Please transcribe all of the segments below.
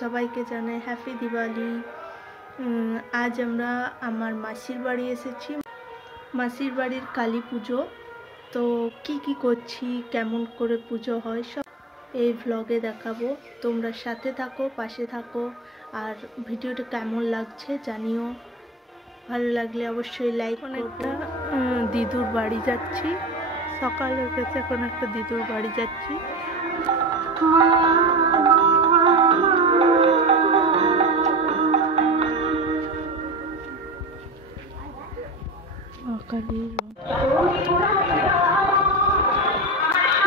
সবাইকে জানাই হ্যাপি দিওয়ালি। আজ আমরা আমার মাসির বাড়ি এসেছি। মাসির বাড়ির কালী পুজো, তো কি করছি, কেমন করে পুজো হয় সব এই ভ্লগে দেখাবো। তোমরা সাথে থাকো, পাশে থাকো, আর ভিডিওটা কেমন লাগছে জানিও। ভালো লাগলে অবশ্যই লাইক করো। একটা দিদুর বাড়ি যাচ্ছি, সকাল উঠেছে, এখন একটা দিদুর বাড়ি যাচ্ছি।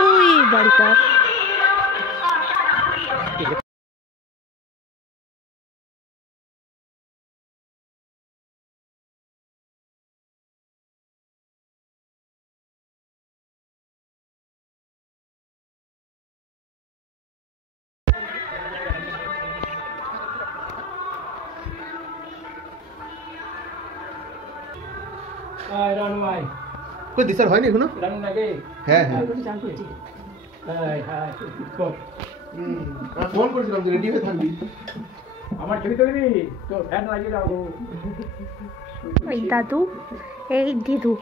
ওই বাড়িটা কই দিশার হয়নি এখনো? হ্যাঁ হ্যাঁ ফোন করেছিলাম যে রেডি হয়ে থাকবি। আমার ছবি তুলবি তো ফ্যান লাগিয়ে দাও। এই দাদু, এই দিদু,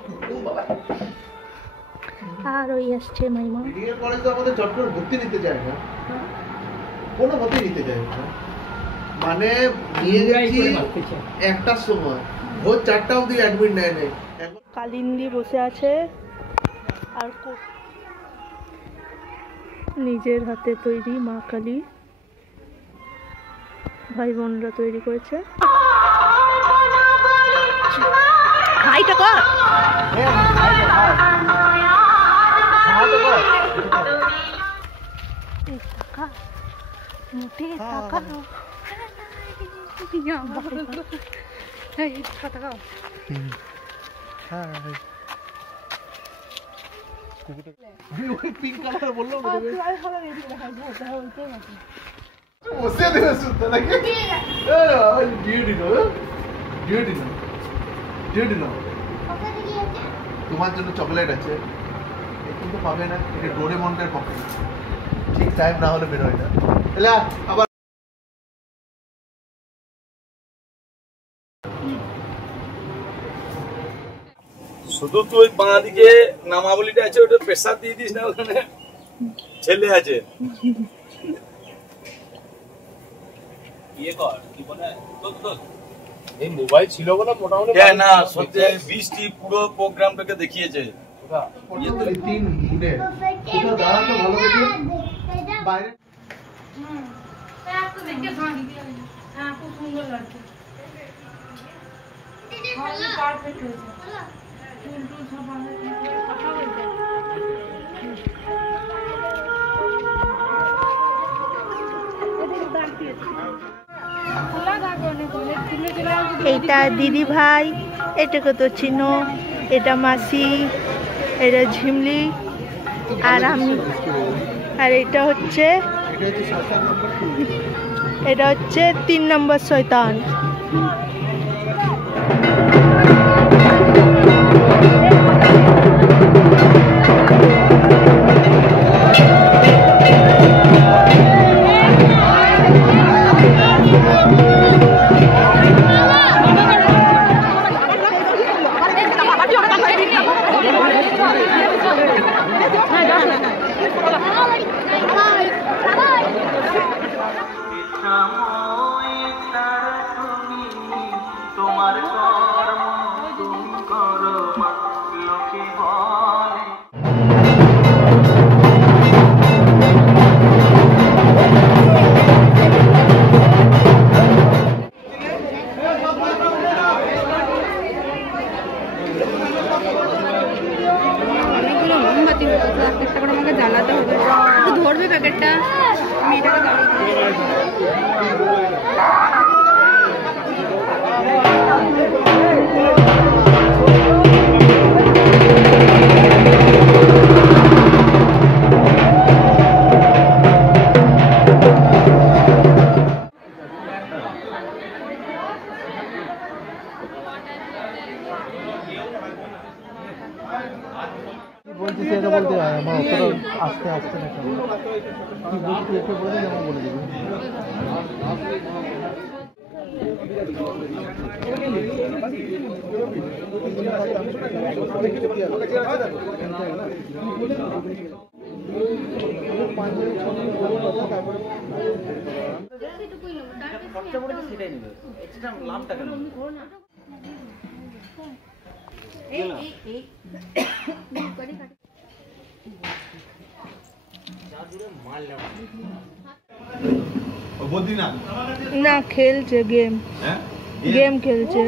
আর ওই আসছে মাইমা। ডিগ্রি কলেজ তো আমাদের চট করে ভর্তি নিতে চায় না, কোনো ভর্তি নিতে চায় না। মানে নিয়ে গেছি একটার সময়, ভোর 4টা অবধি অ্যাডমিট নেয় নেই। কালিন্দি বসে আছে আর নিজের হাতে তৈরি মা কালী, ভাই বোনরা তৈরি করেছে। হাইটা কর, মোটে টাকা পিঙ্ক কালার বললো বসে দেবে শুনতে নাকি? তোমার জন্য চকলেট আছে, কিন্তু পাবে না, এটা ডোরেমনের পকেট, ঠিক টাইম না হলে বেরোয় না। আবার শুধু তুই বাঁ দিকে নামাবলিটা আছে, ওটা প্রেসার দিয়ে দিস না, ওখানে ছেলে আছে। এই মোবাইল ছিল বলে মোটামুটি না সত্যি বৃষ্টি পুরো প্রোগ্রামটাকে দেখিয়েছে। বাইরে এইটা দিদি ভাই, এটাকে তো চিনো, এটা মাসি, এটা ঝিমলি, আর আমি, আর এটা হচ্ছে 3 নম্বর শয়তান। অনেকগুলো মোমবাতি হতো, একটা করে আমাকে জ্বালাতে হবে। একটু ধরবে প্যাকেটটা, আমি এটাকে দাঁড়িয়ে বলছি সেটা বলতে হয়, আমার অতটা আস্তে আস্তে না, কি বলছি একটু বলে দিলে আমার বলে দেবে। না খেলছে গেম, গেম খেলছে।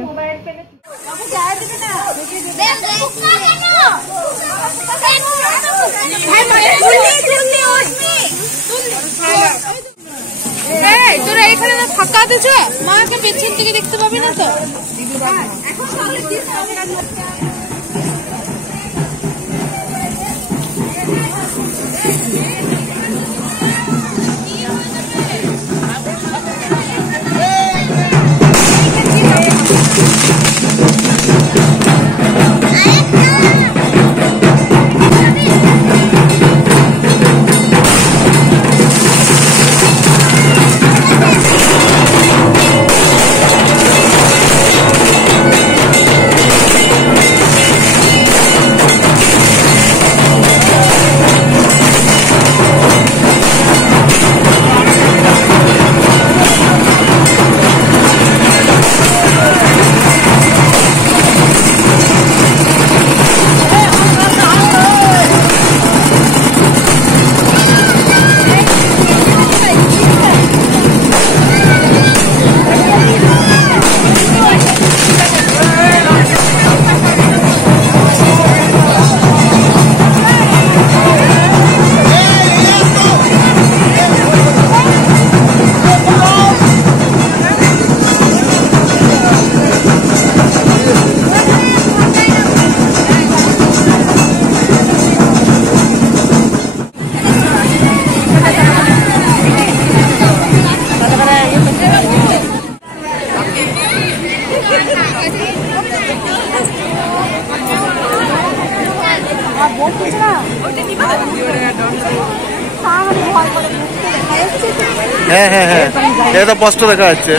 তোরা এখানে ফাঁকা দিচ্ছে, মাকে পেছন থেকে দেখতে পাবি না তো। হ্যাঁ হ্যাঁ হ্যাঁ, এটা স্পষ্ট দেখা যাচ্ছে।